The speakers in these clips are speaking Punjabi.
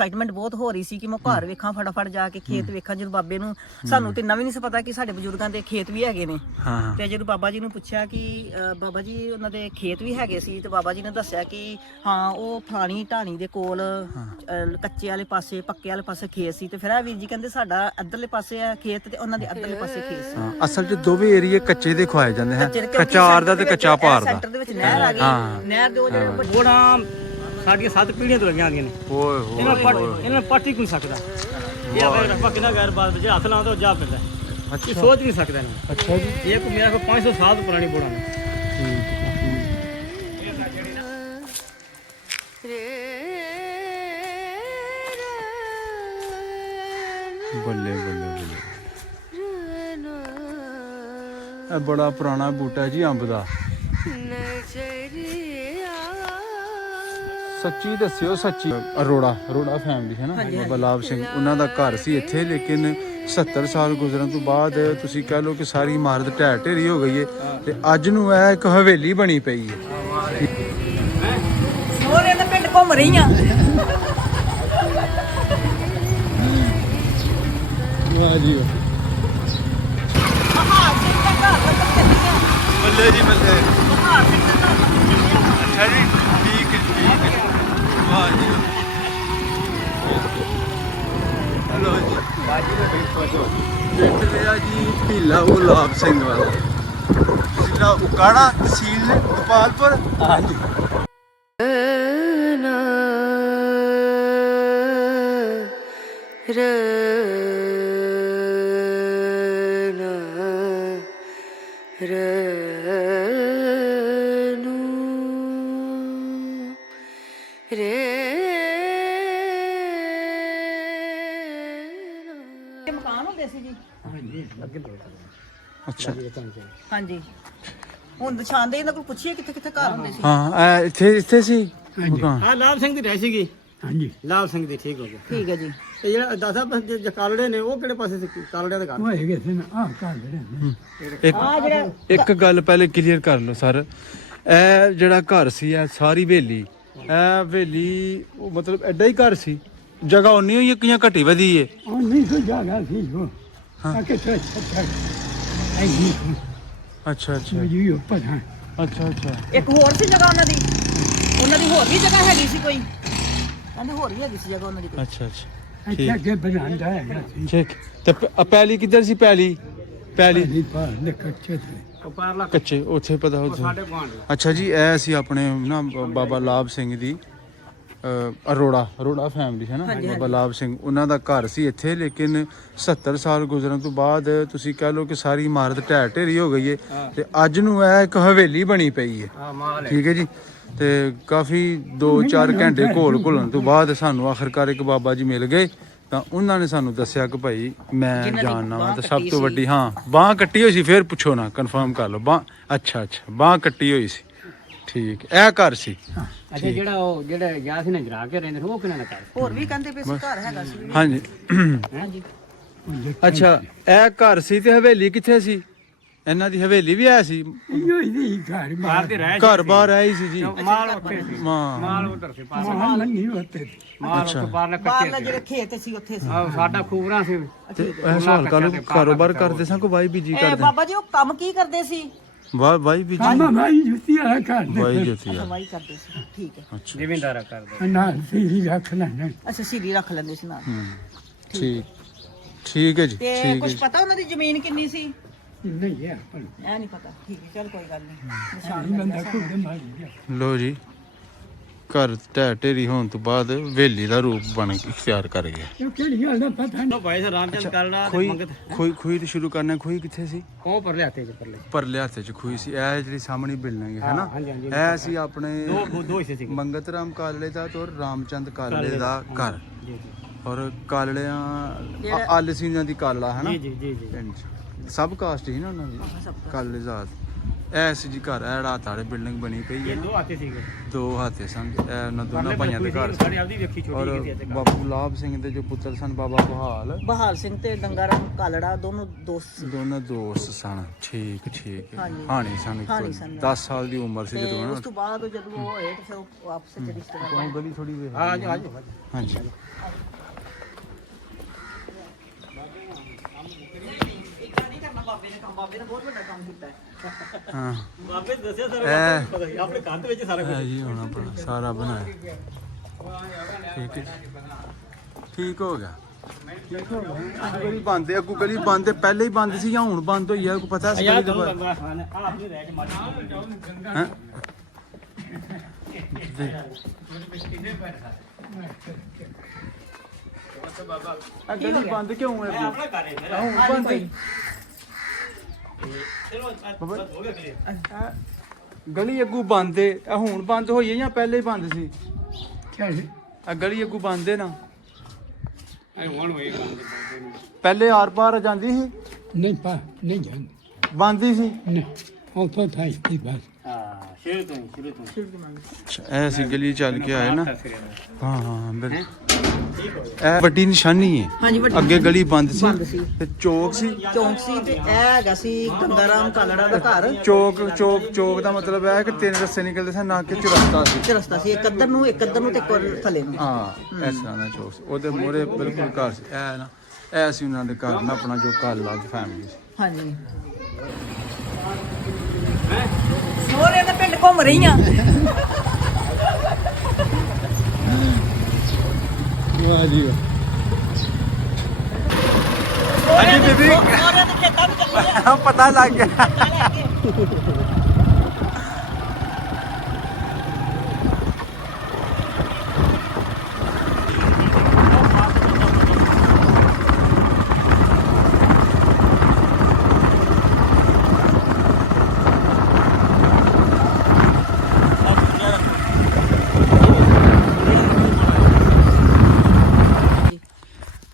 ਐਕਸਾਈਟਮੈਂਟ ਬਹੁਤ ਹੋ ਰਹੀ ਸੀ ਕਿ ਮੈਂ ਘਰ ਵੇਖਾਂ ਫਟਾਫਟ ਜਾ ਕੇ ਖੇਤ ਵੇਖਾਂ। ਜਦੋਂ ਬਾਬੇ ਨੂੰ ਸਾਨੂੰ ਤੇ ਇੰਨਾ ਵੀ ਨਹੀਂ ਸੀ ਪਤਾ ਕਿ ਸਾਡੇ ਬਜ਼ੁਰਗਾਂ ਦੇ ਖੇਤ ਵੀ ਹੈਗੇ ਨੇ। ਤੇ ਜਦੋਂ ਬਾਬਾ ਜੀ ਨੂੰ ਪੁੱਛਿਆ ਕਿ ਬਾਬਾ ਜੀ ਉਹਨਾਂ ਦੇ ਖੇਤ ਵੀ ਹੈਗੇ ਸੀ, ਤੇ ਬਾਬਾ ਜੀ ਨੇ ਦੱਸਿਆ ਕਿ ਹਾਂ ਉਹ ਫਲਾਣੀ ਢਾਣੀ ਦੇ ਕੋਲ ਕੱਚੇ ਵਾਲੇ ਪਾਸੇ ਪੱਕੇ ਵਾਲੇ ਪਾਸੇ ਖੇਤ ਸੀ। ਤੇ ਫਿਰ ਆ ਵੀਰ ਜੀ ਕਹਿੰਦੇ ਸਾਡਾ ਇੱਧਰਲੇ ਪਾਸੇ ਆ ਖੇਤ ਤੇ ਉਹਨਾਂ ਦੇ ਇੱਧਰਲੇ ਪਾਸੇ ਖੇਤ ਸੀ। ਅਸਲ 'ਚ ਦੋਵੇਂ ਏਰੀਏ ਕੱਚੇ ਦੇ ਖਵਾਏ ਜਾਂਦੇ ਹਨ, ਕੱਚਾ ਆਰ ਦਾ ਤੇ ਕੱਚਾ ਭਾਰ ਦਾ। ਸੈਂਟਰ ਦੇ ਵਿੱਚ ਨਹਿਰ ਆ ਗਈ, ਨਹਿਰ ਦੇ ਉਹ ਜਿਹੜੇ ਬੋੜਾਂ ਸਾਡੀਆਂ 7 ਪੀੜ੍ਹੀਆਂ ਤੋਂ ਲੱਗੀਆਂ ਆਉਂਦੀਆਂ ਨੇ। ਓਏ ਇਹਨਾਂ ਨੂੰ ਪੱਟ ਹੀ ਕੋਈ ਸਕਦਾ। ਇਹ ਆਵੇ ਆਪਾਂ ਕਿੰਨਾ ਗੈਰ ਬਾਤ ਵਿੱਚ ਹੱਥ ਲਾਉਂਦਾ ਉਹ ਜਾ ਫਿਰਦਾ। ਇਹ ਸੋਚ ਨਹੀਂ ਸਕਦਾ ਇਹਨੂੰ। ਅੱਛਾ ਜੀ। ਇਹ ਮੇਰਾ ਕੋਲ 500 ਸਾਲ ਤੋਂ ਪੁਰਾਣੀ ਬੋੜਾਂ ਨੇ। ਬੱਲੇ ਬੱਲੇ ਬੱਲੇ। ਇਹ ਬੜਾ ਪੁਰਾਣਾ ਬੂਟਾ ਜੀ ਅੰਬ ਦਾ। ਸੱਚੀ ਦੱਸਿਓ, ਸੱਚੀ। ਅਰੋੜਾ ਫੈਮਿਲੀ ਹੈ ਨਾ, ਬਾਬਾ ਲਾਭ ਸਿੰਘ ਉਹਨਾਂ ਦਾ ਘਰ ਸੀ ਇੱਥੇ, ਲੇਕਿਨ 70 ਸਾਲ ਗੁਜ਼ਰਨ ਤੋਂ ਬਾਅਦ ਤੁਸੀਂ ਕਹਿ ਲਓ ਕਿ ਸਾਰੀ ਇਮਾਰਤ ਢਹਿ ਢੇਰੀ ਹੋ ਗਈ ਹੈ ਤੇ ਅੱਜ ਨੂੰ ਇਹ ਇੱਕ ਹਵੇਲੀ ਬਣੀ ਪਈ ਹੈ। ਸੋਹਰੇ ਦੇ ਪਿੰਡ ਘੁੰਮ ਰਹੀ ਆ। ਵਾਹ ਜੀ ਬੱਲੇ ਜੀ ਬੱਲੇ। ਅੱਛਾ ਜੀ, ਠੀਕ ਹੈ। ਵਾਹ ਜੀ ਹਲੋ ਜੀ। ਦੇਖ ਲਿਆ ਜੀ ਢੀਲਾ ਉਹ ਲਾਭ ਸਿੰਘ ਵਾਲਾ, ਜ਼ਿਲ੍ਹਾ ਉਕਾੜਾ, ਤਹਿਸੀਲ ਗੋਪਾਲਪੁਰ। ਹਾਂਜੀ। ਮਕਾਨ ਹੁੰਦੇ ਸੀ ਜੀ। ਅੱਛਾ ਹਾਂਜੀ, ਹੁਣ ਨਿਸ਼ਾਨਦੇ ਇਹਨਾਂ ਕੋਲ ਪੁੱਛੀਏ ਕਿੱਥੇ ਕਿੱਥੇ ਘਰ ਹੁੰਦੇ ਸੀ। ਹਾਂ, ਇੱਥੇ ਸੀ ਮਕਾਨ। ਆਹ ਲਾਭ ਸਿੰਘ ਦੀ ਰਹਿ ਸੀਗੀ। ਹਾਂਜੀ, ਲਾਭ ਸਿੰਘ ਦੀ। ਠੀਕ ਹੋ ਗਿਆ। ਠੀਕ ਹੈ ਜੀ। ਤੇ ਜਿਹੜਾ ਦਾਦਾ ਕਾਲੜੇ ਨੇ ਉਹ ਕਿਹੜੇ ਪਾਸੇ ਸੀ? ਕਾਲੜਿਆਂ ਦੇ ਘਰ ਉਹ ਹੈਗੇ ਸੀ ਨਾ। ਇੱਕ ਗੱਲ ਪਹਿਲੇ ਕਲੀਅਰ ਕਰ ਲਓ ਸਰ, ਇਹ ਜਿਹੜਾ ਘਰ ਸੀ ਇਹ ਸਾਰੀ ਹਵੇਲੀ, ਇਹ ਹਵੇਲੀ ਉਹ ਮਤਲਬ ਐਡਾ ਹੀ ਘਰ ਸੀ, ਜਗ੍ਹਾ ਉਨੀ ਹੋਈ ਹੈ ਕਿ ਘਟੀ ਵਧੀ ਹੈ? ਨਹੀਂ ਕੋਈ ਜਗ੍ਹਾ ਸੀ ਉਹ। ਹਾਂ ਕਿੱਥੇ ਅੱਛਾ ਅੱਛਾ ਜੀ ਉੱਪਰ ਹਾਂ। ਅੱਛਾ ਅੱਛਾ। ਇੱਕ ਹੋਰ ਸੀ ਜਗ੍ਹਾ ਉਹਨਾਂ ਦੀ ਹੋਰ ਵੀ ਜਗ੍ਹਾ ਹੈਗੀ ਸੀ ਕੋਈ, ਕਹਿੰਦੇ ਹੋਰ ਵੀ ਹੈਗੀ ਸੀ ਜਗ੍ਹਾ ਉਹਨਾਂ ਦੀ ਕੋਈ। ਅੱਛਾ ਅੱਛਾ ਇੱਥੇ ਅੱਗੇ ਬਣਾਉਂਦਾ ਹੈਗਾ ਸੀ। ਠੀਕ। ਤੇ ਪੈਲੀ ਕਿੱਧਰ ਸੀ? ਪੈਲੀ ਨਹੀਂ ਪਾਰ ਦੇ ਕੱਚੇ ਤੇ ਉਹ ਪਾਰਲਾ ਕੱਚੇ ਉੱਥੇ ਪਤਾ ਹੋ। ਸਾਡੇ ਗੁਆਂਢ। ਅੱਛਾ ਜੀ, ਇਹ ਸੀ ਆਪਣੇ ਨਾ ਬਾਬਾ ਲਾਭ ਸਿੰਘ ਦੀ ਅਰੋੜਾ ਫੈਮਿਲੀ ਹੈ ਨਾ, ਬਾਬਾ ਲਾਭ ਸਿੰਘ ਉਹਨਾਂ ਦਾ ਘਰ ਸੀ ਇੱਥੇ, ਲੇਕਿਨ 70 ਸਾਲ ਗੁਜ਼ਰਨ ਤੋਂ ਬਾਅਦ ਤੁਸੀਂ ਕਹਿ ਲਓ ਕਿ ਸਾਰੀ ਇਮਾਰਤ ਢਹਿ ਢੇਰੀ ਹੋ ਗਈ ਹੈ ਤੇ ਅੱਜ ਨੂੰ ਇਹ ਇੱਕ ਹਵੇਲੀ ਬਣੀ ਪਈ ਹੈ। ਠੀਕ ਹੈ ਜੀ। ਤੇ ਕਾਫੀ 2-4 ਘੰਟੇ ਘੁਲਣ ਤੋਂ ਬਾਅਦ ਸਾਨੂੰ ਆਖਰਕਾਰ ਇੱਕ ਬਾਬਾ ਜੀ ਮਿਲ ਗਏ, ਤਾਂ ਉਹਨਾਂ ਨੇ ਸਾਨੂੰ ਦੱਸਿਆ ਕਿ ਭਾਈ ਮੈਂ ਜਾਣਨਾ ਵਾ। ਤੇ ਸਭ ਤੋਂ ਵੱਡੀ ਬਾਂਹ ਕੱਟੀ ਹੋਈ ਸੀ। ਫਿਰ ਪੁੱਛੋ ਨਾ, ਕਨਫਰਮ ਕਰ ਲਓ ਬਾਂਹ। ਅੱਛਾ ਬਾਂਹ ਕੱਟੀ ਹੋਈ ਸੀ। ਠੀਕ, ਇਹ ਘਰ ਸੀ। ਅੱਛਾ, ਜਿਹੜਾ ਗਿਆ ਸੀ ਨਾ ਜਰਾ ਕੇ ਰਹਿੰਦੇ ਉਹ ਕਿਹਨਾਂ ਦਾ ਘਰ? ਹੋਰ ਵੀ ਕਹਿੰਦੇ ਪਏ ਸੀ ਘਰ ਹੈਗਾ ਸੀ। ਹਾਂਜੀ ਹਾਂਜੀ। ਅੱਛਾ, ਇਹ ਘਰ ਸੀ ਤੇ ਹਵੇਲੀ ਕਿੱਥੇ ਸੀ? ਇਹਨਾਂ ਦੀ ਹਵੇਲੀ ਵੀ ਆਇਆ ਸੀ? ਇਹੋ ਹੀ ਘਰ ਬਾਹਰ ਦੇ ਰਹਿ ਘਰ ਬਾਹਰ ਆਈ ਸੀ ਜੀ। ਮਾਲ ਉੱਥੇ ਸੀ। ਮਾਲ ਉਧਰ ਸੀ ਪਾਸੇ। ਮਾਲ ਨਹੀਂ ਹੋਤੇ ਮਾਲ ਉੱਥੇ ਬਾਹਰਲਾ ਬਾਹਰਲਾ ਕੱਚੇ ਜਿਹੜੇ ਖੇਤ ਸੀ ਉੱਥੇ ਸੀ। ਸਾਡਾ ਖੂਬਰਾ ਸੀ। ਤੇ ਇਹ ਸਵਾਲ ਕਾਰੋਬਾਰ ਕਰਦੇ ਸਾਂ, ਕੋਈ ਵਾਈ ਬੀਜੀ ਇਹ ਕਰਦੇ? ਬਾਬਾ ਜੀ ਉਹ ਕੰਮ ਕੀ ਕਰਦੇ ਸੀ? ਵਾਈ ਬੀਜੀ। ਕੰਮ ਭਾਈ ਜੁੱਤੀ ਵਾਲਾ ਘਰ ਵਾਈ ਜੋਤੀ ਆ। ਸਫਾਈ ਕਰਦੇ ਸੀ। ਠੀਕ ਹੈ। ਅੱਛਾ ਜ਼ਿਮੀਂਦਾਰਾ ਕਰਦੇ। ਨਾ ਸੀ ਰੱਖ ਲੈਣਾ। ਅੱਛਾ, ਸੀਰੀ ਰੱਖ ਲੈਂਦੇ ਸੀ ਨਾਲ। ਠੀਕ ਹੈ ਜੀ। ਤੇ ਠੀਕ ਹੈ ਕੁਝ ਜੀ। ਪਤਾ ਉਹਨਾਂ ਦੀ ਜ਼ਮੀਨ ਕਿੰਨੀ ਸੀ? ਨਹੀਂ ਹੈ ਪਰ ਇਹ ਨਹੀਂ ਪਤਾ। ਠੀਕ ਹੈ, ਚਲ ਕੋਈ ਗੱਲ ਨਹੀਂ। ਇਹ ਨਿਸ਼ਾਨ ਬੰਦਾ ਕੋਈ ਮਾਰ ਗਿਆ। ਲੋ ਜੀ, ਘਰ ਢਹਿ ਢੇਰੀ ਹੋਣ ਤੋਂ ਬਾਅਦ ਹਵੇਲੀ ਦਾ ਰੂਪ ਬਣ ਕੇ ਇਖਤਿਆਰ ਕਰ ਗਿਆ। ਇਹ ਕਿਹੜੀ ਗੱਲ ਦਾ ਪਤਾ ਨਹੀਂ। ਉਹ ਭਾਈ ਸਾਹਿਬ ਰਾਮਚੰਦ ਕਾਲੜਾ ਤੇ ਮੰਗਤ ਖੂਹੀ ਤੋਂ ਸ਼ੁਰੂ ਕਰਨਾ। ਖੂਹੀ ਕਿੱਥੇ ਸੀ? ਉਹ ਪਰਲੇ ਹੱਥੇ ਚ ਪਰਲੇ ਪਰਲੇ ਹੱਥੇ ਚ ਖੂਹੀ ਸੀ। ਇਹ ਜਿਹੜੀ ਸਾਹਮਣੀ ਬਿਲਡਿੰਗ ਹੈ ਨਾ, ਹਾਂਜੀ ਹਾਂਜੀ। ਇਹ ਸੀ ਆਪਣੇ ਦੋ ਹਿੱਸੇ ਸੀ। ਮੰਗਤ ਰਾਮ ਕਾਲੜੇ ਦਾ ਤੇ ਰਾਮਚੰਦ ਕਾਲੜੇ ਦਾ ਘਰ। ਜੀ ਜੀ ਔਰ ਕਾਲੜਿਆਂ ਆਲਸੀਆਂ ਦੀ ਕਾਲੜਾ ਹੈ ਨਾ, ਜੀ ਜੀ ਜੀ ਜੀ। ਪਿੰਡ 'ਚ। ਸਭ ਕਾਸਟ ਸੀ ਨਾ ਉਹਨਾਂ ਦੀ, ਕਾਲੇ ਜ਼ਾਤ। ਇਹ ਸੀ ਜੀ ਘਰ। ਇਹ ਰਾਤ ਵਾਲੀ ਬਿਲਡਿੰਗ ਬਣੀ ਪਈ ਹੈ। ਇਹ ਦੋ ਹੱਥੇ ਸੀਗੇ। ਦੋ ਹਾਥੇ ਸਨ। ਇਹ ਉਹਨਾਂ ਦੋਨਾਂ ਭਾਈਆਂ ਦੇ ਘਰ ਸਾਡੇ ਆਪਦੀ ਵੇਖੀ ਛੋਟੀ ਔਰ ਜਿਹੀ ਸੀ। ਬਾਪੂ ਲਾਭ ਸਿੰਘ ਦੇ ਜੋ ਪੁੱਤਰ ਸਨ ਬਾਬਾ ਬਹਾਲ ਸਿੰਘ ਤੇ ਡੰਗਾ ਰਾਮ ਕਾਲੜਾ ਦੋਨੋਂ ਦੋਸਤ ਸੀ। ਦੋਨੋਂ ਦੋਸਤ ਸਨ। ਠੀਕ ਠੀਕ। ਹਾਂਜੀ। ਹਾਣੀ ਸਨ। ਹਾਣੀ ਸਨ। 10 ਸਾਲ ਦੀ ਉਮਰ ਸੀ ਤੇ ਜਦੋਂ ਉਸ ਤੋਂ ਬਾਅਦ ਜਦੋਂ ਉਹ ਹੋਏ ਤੇ ਫਿਰ ਉਹ ਆਪਸ ਵਿੱਚ ਰਿਸ਼ਤੇਦਾਰ ਗਲੀ ਥੋੜੀ ਵੇ। ਆ ਜਾ ਹਾਂਜੀ। ਨਹੀਂ ਕਰਨਾ ਬਾਬੇ ਨੇ ਕੰਮ, ਬਾਬੇ ਨੇ ਬਹੁਤ ਵੱਡਾ ਕੰਮ ਕੀਤਾ ਹੈ। ਹਾਂ ਬਾਬੇ ਨੇ ਦੱਸਿਆ ਸਾਰਾ ਇਹ ਪਤਾ ਹੀ, ਆਪਣੇ ਘਰ ਦੇ ਵਿੱਚ ਸਾਰਾ ਕੁਝ ਹੈ ਜੀ ਹੁਣ ਆਪਣਾ ਸਾਰਾ ਬਣਾਇਆ ਠੀਕ ਹੈ ਠੀਕ ਹੋ ਗਿਆ ਗਲੀ ਬੰਦ ਹੈ ਅੱਗੂ ਗਲੀ ਬੰਦ ਹੈ ਪਹਿਲੇ ਹੀ ਬੰਦ ਸੀ ਜਾਂ ਹੁਣ ਬੰਦ ਹੋਈ ਹੈ ਕੋਈ ਪਤਾ ਸੀ ਗਲੀ ਦੇ ਬਾਰੇ ਆ ਆਪਣੇ ਰਹਿ ਕੇ ਮਾਰੀ ਹੈਂ? ਆ ਗਲੀ ਬੰਦ ਕਿਉਂ ਹੈ ਆਪਣਾ ਘਰ ਹੈ ਮੇਰਾ ਹੁਣ ਬੰਦ ਹੈ ਚਲੋ ਬਸ ਹੋ ਗਿਆ ਕਲੀਅਰ ਗਲੀ ਅੱਗੂ ਬੰਦ ਹੈ ਇਹ ਹੁਣ ਬੰਦ ਹੋਈ ਹੈ ਜਾਂ ਪਹਿਲੇ ਹੀ ਬੰਦ ਸੀ क्या है? ਆ ਗਲੀ ਅੱਗੂ ਬੰਦ ਹੈ ਨਾ ਹੁਣ ਹੋਈ ਕੰਮ ਪਹਿਲੇ ਆਰ ਪਾਰ ਜਾਂਦੀ ਸੀ नहीं पा नहीं जान ਬੰਦ ਹੀ ਸੀ नहीं और तो था इसकी बात ਹਾਂ ਸ਼ੁਰੂ ਤੋਂ ਹੀ ਐ ਸੀ ਗਲੀ ਚੱਲ ਕੇ ਆਏ ਨਾ ਹਾਂ ਹਾਂ ਬਿਲਕੁਲ ਠੀਕ ਹੋ ਗਿਆ ਇਹ ਵੱਡੀ ਨਿਸ਼ਾਨੀ ਹੈ ਹਾਂਜੀ ਵੱਡੀ ਅੱਗੇ ਗਲੀ ਬੰਦ ਬੰਦ ਸੀ ਸੀ। ਤੇ ਚੌਕ ਸੀ ਚੌਂਕ ਸੀ ਤੇ ਇਹ ਹੈਗਾ ਸੀ ਗੰਗਾਰਾਮ ਕਾਲੜਾ ਦਾ ਘਰ। ਚੌਕ ਦਾ ਮਤਲਬ ਹੈ ਕਿ ਤਿੰਨ ਰਸਤੇ ਨਿਕਲਦੇ ਸਨ ਨਾ ਕਿ ਚੁਰਸਤਾ ਸੀ ਚ ਰਸਤਾ ਸੀ, ਇੱਕ ਅੱਧਰ ਨੂੰ ਇੱਕ ਹੋਰ ਥੱਲੇ ਨੂੰ। ਹਾਂ ਇਸ ਤਰ੍ਹਾਂ ਦਾ ਚੌਕ ਸੀ ਉਹਦੇ ਮੋਰੇ ਬਿਲਕੁਲ ਘਰ ਸੀ ਇਹ ਨਾ ਇਹ ਸੀ ਉਹਨਾਂ ਦੇ ਘਰ ਨਾ ਆਪਣਾ ਜੋ ਘਰ ਲੱਗ ਫੈਮਿਲੀ ਸੀ ਹਾਂਜੀ ਸੋਹਰੇ ਦੇ ਪਿੰਡ ਘੁੰਮ ਰਹੀ ਆ। ਵਾਹ ਜੀ ਹਾਂਜੀ ਬੀਬੀ। ਸੋਹਰੇ ਦੇ ਖੇਤਾਂ ਵਿੱਚ ਚੱਲੀ ਆ। ਪਤਾ ਲੱਗ ਗਿਆ ਲੈ ਕੇ।